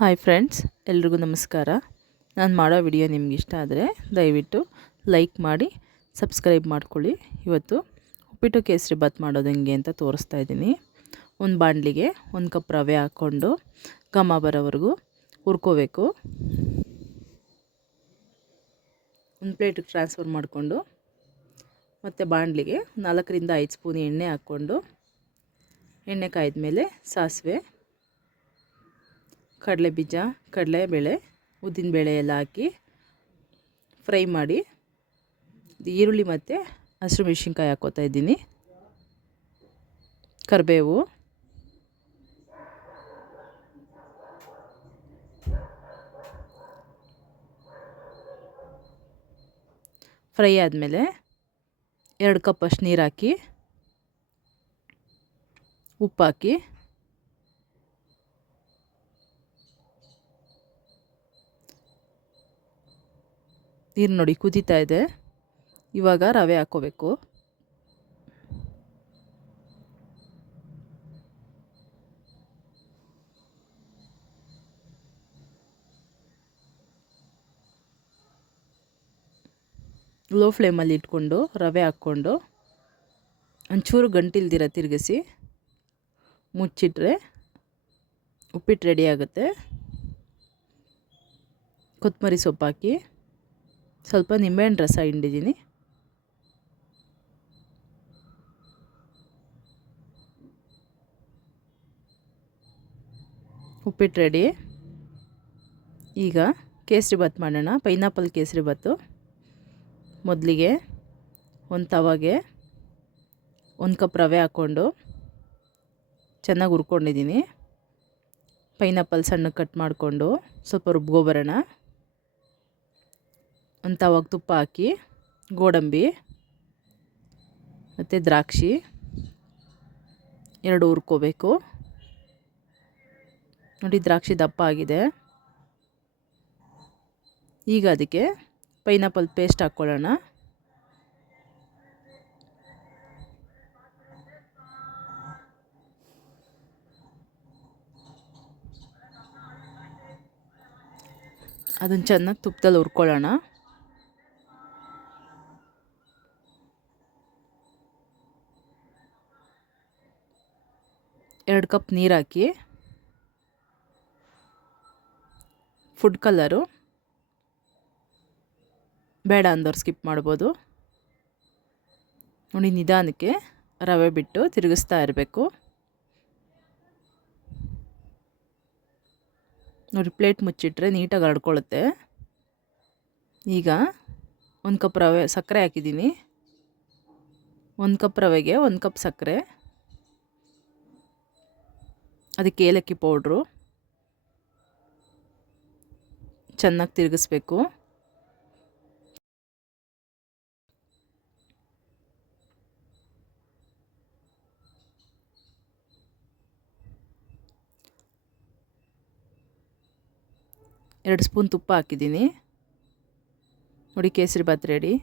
Hi friends, ಎಲ್ರಿಗೂ ನಮಸ್ಕಾರ. ನಾನು ಮಾಡೋ ವಿಡಿಯೋ ನಿಮ್ಗೆ ಇಷ್ಟ ಆದರೆ ದಯವಿಟ್ಟು ಲೈಕ್ ಮಾಡಿ ಸಬ್ಸ್ಕ್ರೈಬ್ ಮಾಡ್ಕೊಳ್ಳಿ. ಇವತ್ತು ಉಪ್ಪಿಟ್ಟು ಕೇಸರಿ ಬಾತ್ ಮಾಡೋದು ಹೆಂಗೆ ಅಂತ ತೋರಿಸ್ತಾ ಇದ್ದೀನಿ. ಒಂದು ಬಾಣಲಿಗೆ 1 ಕಪ್ ರವೆ ಹಾಕ್ಕೊಂಡು ಘಮ ಬರೋವರೆಗೂ ಹುರ್ಕೋಬೇಕು. ಒಂದು ಪ್ಲೇಟಿಗೆ ಟ್ರಾನ್ಸ್ಫರ್ ಮಾಡಿಕೊಂಡು ಮತ್ತು ಬಾಣಲಿಗೆ 4 ರಿಂದ 5 ಸ್ಪೂನ್ ಎಣ್ಣೆ ಹಾಕ್ಕೊಂಡು ಎಣ್ಣೆ ಕಾಯ್ದ ಮೇಲೆ ಸಾಸಿವೆ, ಕಡಲೆಬೀಜ, ಕಡಲೆಬೇಳೆ, ಉದ್ದಿನಬೇಳೆ ಎಲ್ಲ ಹಾಕಿ ಫ್ರೈ ಮಾಡಿ ಈರುಳ್ಳಿ ಮತ್ತು ಹಸಿರು ಮೆಣಸಿನ್ಕಾಯಿ ಹಾಕ್ಕೋತಾ ಇದ್ದೀನಿ. ಕರಿಬೇವು, ಫ್ರೈ ಆದಮೇಲೆ 2 ಕಪ್ ಅಷ್ಟು ನೀರು ಹಾಕಿ ಉಪ್ಪು ಹಾಕಿ ನೀರು ನೋಡಿ ಕುದೀತಾ ಇದೆ. ಇವಾಗ ರವೆ ಹಾಕ್ಕೋಬೇಕು. ಲೋ ಫ್ಲೇಮಲ್ಲಿ ಇಟ್ಕೊಂಡು ರವೆ ಹಾಕ್ಕೊಂಡು ಒಂಚೂರು ಗಂಟಿಲ್ದಿರ ತಿರುಗಿಸಿ ಮುಚ್ಚಿಟ್ರೆ ಉಪ್ಪಿಟ್ಟು ರೆಡಿ ಆಗುತ್ತೆ. ಕೊತ್ತಂಬರಿ ಸೊಪ್ಪು ಹಾಕಿ ಸ್ವಲ್ಪ ನಿಂಬೆಹಣ್ಣು ರಸ ಹಿಂಡಿದ್ದೀನಿ. ಉಪ್ಪಿಟ್ಟು ರೆಡಿ. ಈಗ ಕೇಸರಿ ಬಾತ್ ಮಾಡೋಣ. ಪೈನಾಪಲ್ ಕೇಸರಿ ಬಾತು. ಮೊದಲಿಗೆ ಒಂದು ತವಾಗೆ 1 ಕಪ್ ರವೆ ಹಾಕ್ಕೊಂಡು ಚೆನ್ನಾಗಿ ಹುರ್ಕೊಂಡಿದ್ದೀನಿ. ಪೈನಾಪಲ್ ಸಣ್ಣಗೆ ಕಟ್ ಮಾಡಿಕೊಂಡು ಸ್ವಲ್ಪ ರುಬ್ಕೊಬರೋಣ. ಒಂದು ತವಾಗೆ ತುಪ್ಪ ಹಾಕಿ ಗೋಡಂಬಿ ಮತ್ತು ದ್ರಾಕ್ಷಿ 2 ಹುರ್ಕೋಬೇಕು. ನೋಡಿ, ದ್ರಾಕ್ಷಿ ದಪ್ಪ ಆಗಿದೆ. ಈಗ ಅದಕ್ಕೆ ಪೈನಾಪಲ್ ಪೇಸ್ಟ್ ಹಾಕ್ಕೊಳ್ಳೋಣ. ಅದನ್ನು ಚೆನ್ನಾಗಿ ತುಪ್ಪದಲ್ಲಿ ಹುರ್ಕೊಳ್ಳೋಣ. ಎರಡು ಕಪ್ ನೀರು ಹಾಕಿ ಫುಡ್ ಕಲರು ಬೇಡ ಅಂದವ್ರು ಸ್ಕಿಪ್ ಮಾಡ್ಬೋದು. ನೋಡಿ, ನಿಧಾನಕ್ಕೆ ರವೆ ಬಿಟ್ಟು ತಿರುಗಿಸ್ತಾ ಇರಬೇಕು. ನೋಡಿ, ಪ್ಲೇಟ್ ಮುಚ್ಚಿಟ್ರೆ ನೀಟಾಗಿ ಹರಡ್ಕೊಳ್ಳುತ್ತೆ. ಈಗ 1 ಕಪ್ ರವೆ ಸಕ್ಕರೆ ಹಾಕಿದ್ದೀನಿ. 1 ಕಪ್ ರವೆಗೆ 1 ಕಪ್ ಸಕ್ಕರೆ, ಅದಕ್ಕೆ ಏಲಕ್ಕಿ ಪೌಡ್ರು ಚೆನ್ನಾಗಿ ತಿರುಗಿಸ್ಬೇಕು. ಎರಡು ಸ್ಪೂನ್ ತುಪ್ಪ ಹಾಕಿದ್ದೀನಿ. ನೋಡಿ, ಕೇಸರಿ ಬಾತ್ ರೆಡಿ.